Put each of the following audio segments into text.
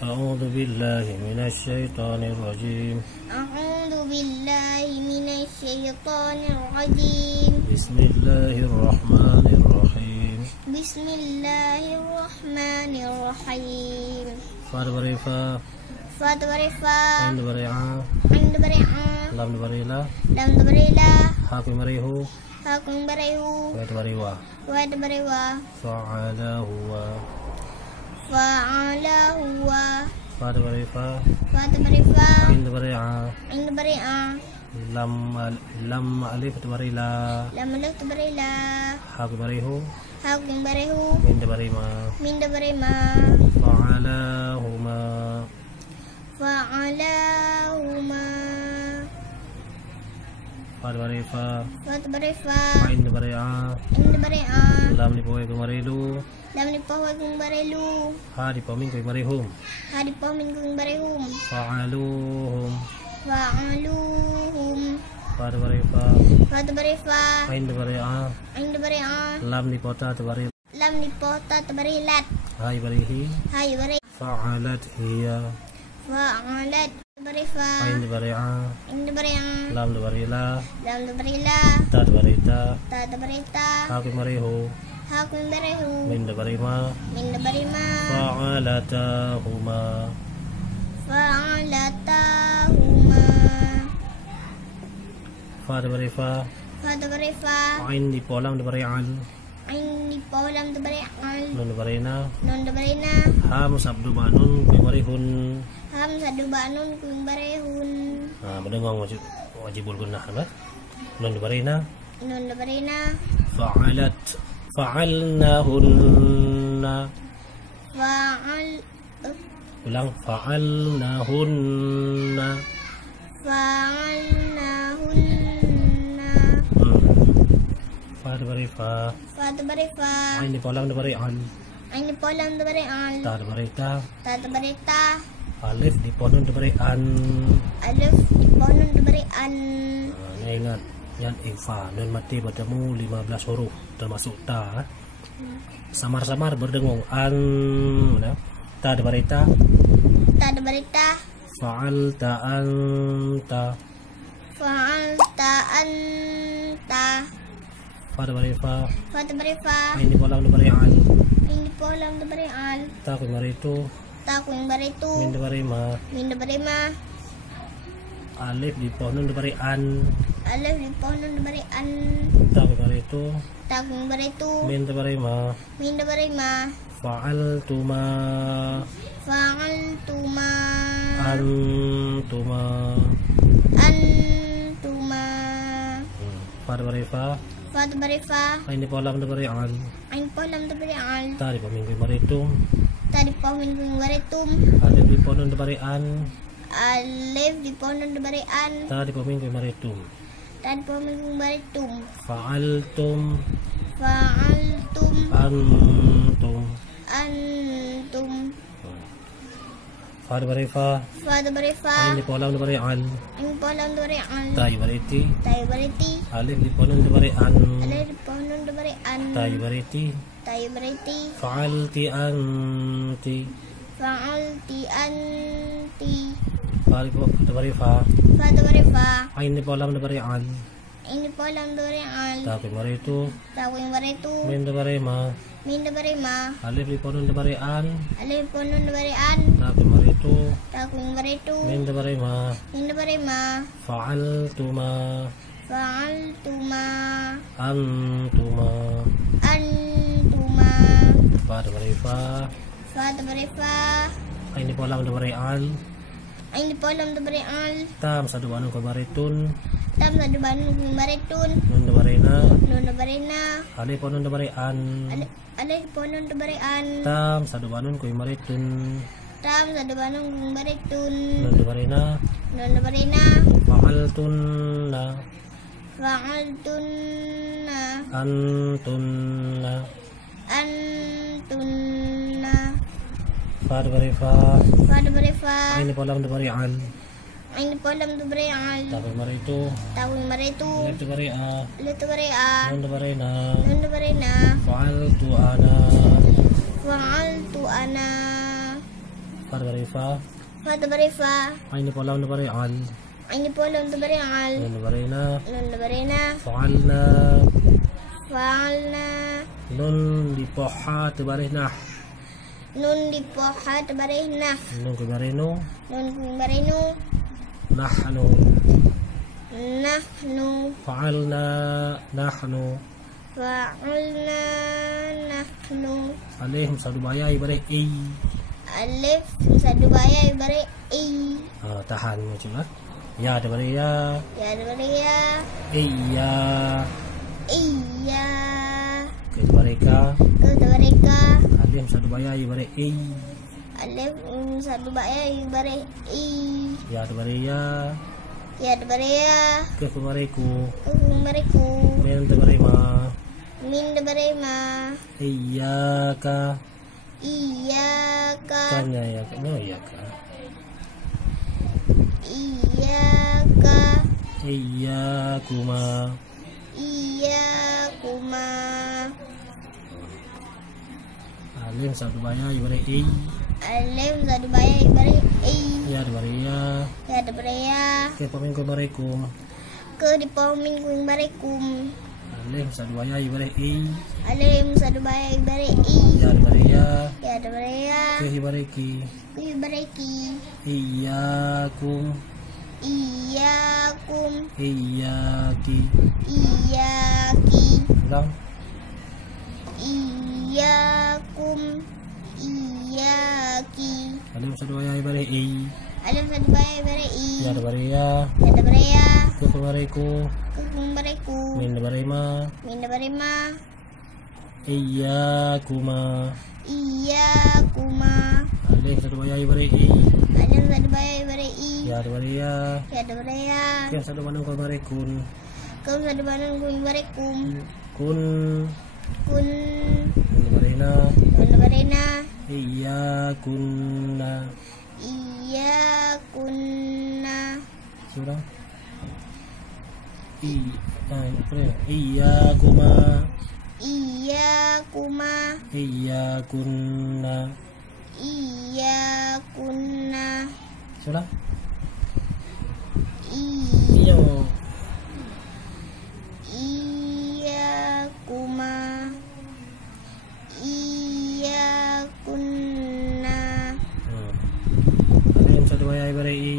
أعوذ بالله من الشيطان الرجيم. أعوذ بالله من الشيطان الرجيم. بسم الله الرحمن الرحيم. بسم الله الرحمن الرحيم. فا دبري فا، فا دبري فا، عين دبري ع، عين دبري ع، لام دبري لا، لام دبري لا، ها دبري هو، ها دبري هو، wa دبري وا، wa دبري وا، فعل هو، فعل هو، فا دبري فا، فا دبري فا، عين دبري ع، عين دبري ع، لام ألف دبري لا، لام ألف دبري لا، ها دبري هو، ها دبري هو، min دبري ما، min دبري ما، فعلهما، فعلهما، فا دبري فا، فا دبري فا، عين دبري ع، عين دبري ع، lam di bawah kemarin lu, lam di bawah kung barelu, ha di pamin kemarin hum, ha di bawah min kung barehum, fa'aluhum, fa'aluhum, fa debari fa, fa debari fa, ain debari a, ain debari a, lam di pota debari, lam di pota debari lat, ha debari hi, ha debari, fa'alat hiya, fa'alat debari fa, ain debari a, ain debari a, lam debari la, lam debari la, ta debari ta, ta debari ta, ha kemarin hu, ha kung barehu, min debari ma, min debari ma, fa'alatahuma, fa'alatahuma, fa debari fa, fa debari fa, ain di polang debari al, ain di bawah lam debari al, nun debari na, non debari na, ham sabdu manun kemarin hun, ham sadu banun kung barehun, mendengar wajibul gunnah kan? Nun debari na, non debari na, fa'alnahunna, fa'al, ulang fa'alnahunna, fa'alnahunna, fa debari fa, fa debari fa, ain di polang debari al, ain di bawah lam debari al, ta debari ta, ta debari ta, alif di ponun debari an. alif di bawah nun debari an, Ingat, yan fa nun mati bertemu 15 huruf termasuk ta. Samar-samar berdengung an, ta debari ta, ta debari ta, fa'alta anta, fa'alta anta, fa debari fa, fa debari fa, ain di polang debari al, ain di bawah lam debari al, ta kemarin itu, ta kung baretu, min debari ma, min debari ma, alif di ponun debari an, alif di bawah nun debari an, ta kemarin itu, ta kung baretu, min debari ma, min debari ma, fa'altuma, fa'altuma, antuma, antuma, fa debari fa, fa debari fa, ain di polang debari al, ain po lam debari al, ta di paminggu maritum, ta di bawah min kung baretum, alif di ponun debari an, alif di bawah nun debari an, ta di paminggu maritum, ta di bawah min kung baretum, fa'altum, fa'altum, antum, antum, fa debari fa, fa debari fa, ain di polang debari al, ain po lam debari al, ta ibariti, tayo bariti, alif di ponun debari an, alif di bawah nun debari an, ta ibariti, tayo bariti, fa'alti anti, fa'alti anti, fa debari fa, fa debari fa, ain di polang debari al, ini po lam debari al, ta kemaritu, tayo yung baritu, min debari ma, min debari ma, alif di ponun debari an, alif po nun debari an, ta kemaritu, tayo yung baritu, min debari ma, min debari ma, fa'altuma, fa'altuma, antuma, antuma, fa debari fa, fa debari fa, ain di polang debari al, ay hindi po lam debari al, tam sadu anu kemaritun, tam sa dubanon kung baritun, nun debari na, nun debari na, alif ponun debari an, alif po nun debari an, tam sadu anu kemaritun, tam sa dubanon kung baritun, nun debari na, nun debari na, fa'altun na, fa'altun na, antun na, antun na, fa debari fa, fa debari fa, ain di polang debari al, ay hindi po lam debari al, ta kemaritu, tayo yung baritu, alif debari a, alif debari a, nun debari na, nun debari na, fa'altu ana, fa'altu ana, Fa dabari fa. Fa dabari fa. Ain po lam dabari al. Ain po lam dabari al. Nun dabari na. Nun dabari na. Fa'alna. Fa'alna. Nun di po ha dabari nah. Nun di po ha dabari nah. Nun dabari no. Nun dabari no. Nahnu. Nahnu. Fa'alna nahnu. Fa'alna nahnu. Alif sadu bayai bare i. Alif sadu bayai bare i. Tahan macam lah. Ya dabari ya. Ya dabari ya. Iya. Iya. Ke dabari ka. Ke dabari ka. Alif sadu bayai bare i. Alif sadu bayai bare i. Ya dabari ya. Ya dabari ya. Ke kumariku. Ke kumariku. Min dabari ma. Min dabari ma. Iyyaka. Iyyaka. Kanya ya kanya ya ka. Iyyaka. Iyyakuma. Iyyakuma. Alif sadu bayai bare i. Alif sadu bayai bare i. Ya dabari ya. Ya dabari ya. Ke pamin kumarikum. Ke di pamin kumarikum. Alif sadu bayai bare i. Alif sadu bayai bare i. Ya dabari ya. Ya dabari ya. Ke hibariki. Ke bareki. Iyyakum. Iyyakum. Iyyaki. Iyyaki. Ulang. Iyyakum. Iyyaki. Alif sadu bayai bare i. Alif sadu bayai bare i. Ya dabari ya. Ya dabari ya. Ke kumariku. Ke kumariku. Min dabari ma. Min dabari ma. Iyyakuma. Iyyakuma. Alif sadu bayai bare i. Alif sadu bayai bare i. Ya dabari ya. Ya dabari ya. Ke sadu manung kumarikun. Kau sadu manung kumarikum. Kun. Kun. Min dabari na. Min dabari na. Iyyakunna. Iyyakunna. Surah. Iyyakuma. Iyyakuma. Iyyakunna. Iyyakunna. Surah. I- Iyo. Iyyakuma. Iyyakunna. Alif sadu bayai bare i.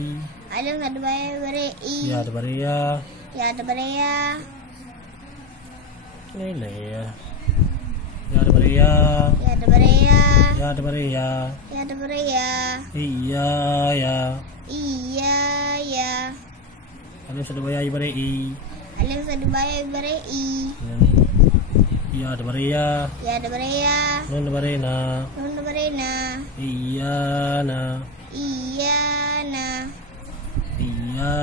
Alif sadu bayai bare i. Ya dabari ya. Ya dabari ya. Lele ya. Ya dabari ya. Ya dabari ya. Ya dabari ya. Ya dabari ya. Iya ya. Iya ya. Alif sadu bayai bare i. Alif sadu bayai bare i. Ya dabari ya. Ya dabari ya. Nun dabari na. Nun dabari na. Iya na. Iya na. Iya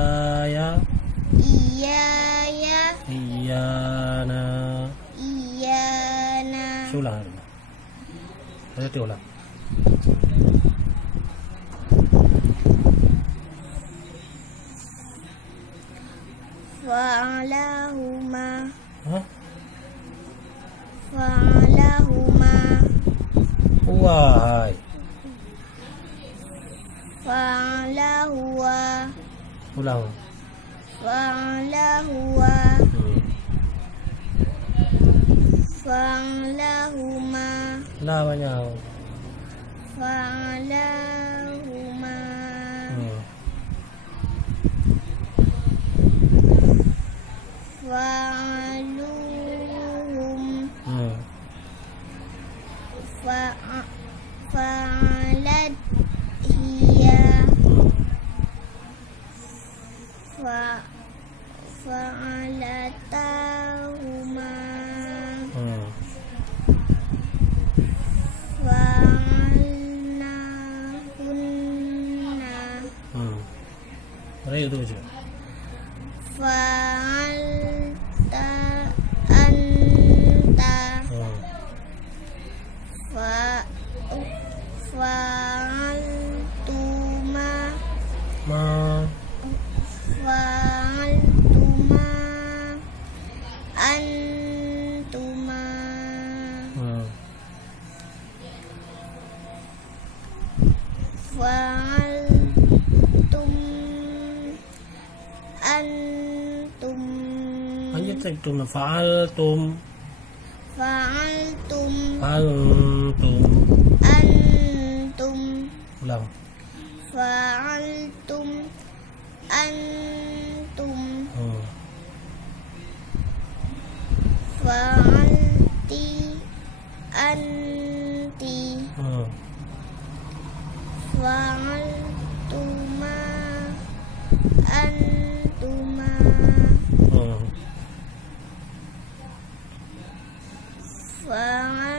ya. Iya ya. Iya na. Iya na. Ulang. Berarti ulang. Fa'alahuma. Hah? Fa'alahuma. Wahai. Fa'alahuwa. Ulang. Fa'alahuwa. Fa'alahuma. Lawannya. Fa'alahuma. Fa'aluhum. Fa'alat hiya. Fa'alatahuma. Fa'alnahunna. Mari itu aja. Fa'alta Antum fa'altum. Fa'altum. Antum. Antum. Ulang. Fa'altum. Antum. Fa'alti. Anti. Fa'altuma. Antuma. Fa'altunna.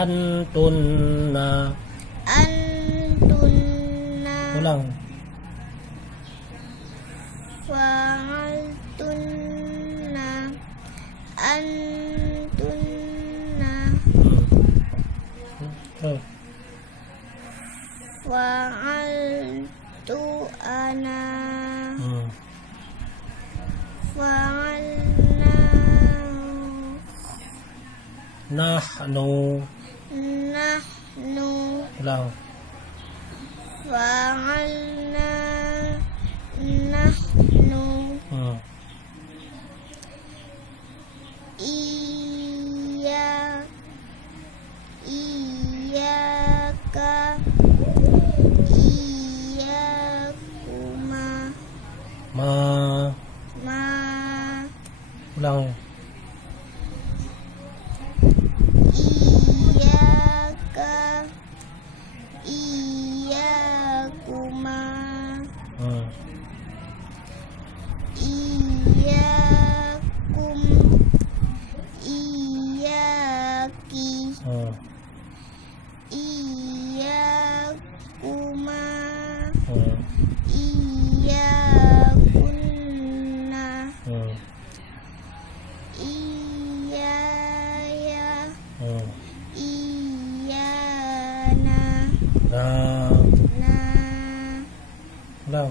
Antuna. Antunna. Ulang. Fa'altunna. Antunna. Fa'altu ana. Fa'alna. Nahnu. Nahnu. Ulang. Fa'alna. Nahnu. Iyaka. Iyakuma. Ma. Ulang. Iyaka. Iyakuma. Iyakum. Iyaki. Iyakuma. Iyakunna. Iyaya. Iyana. Nah. Na. Ulang.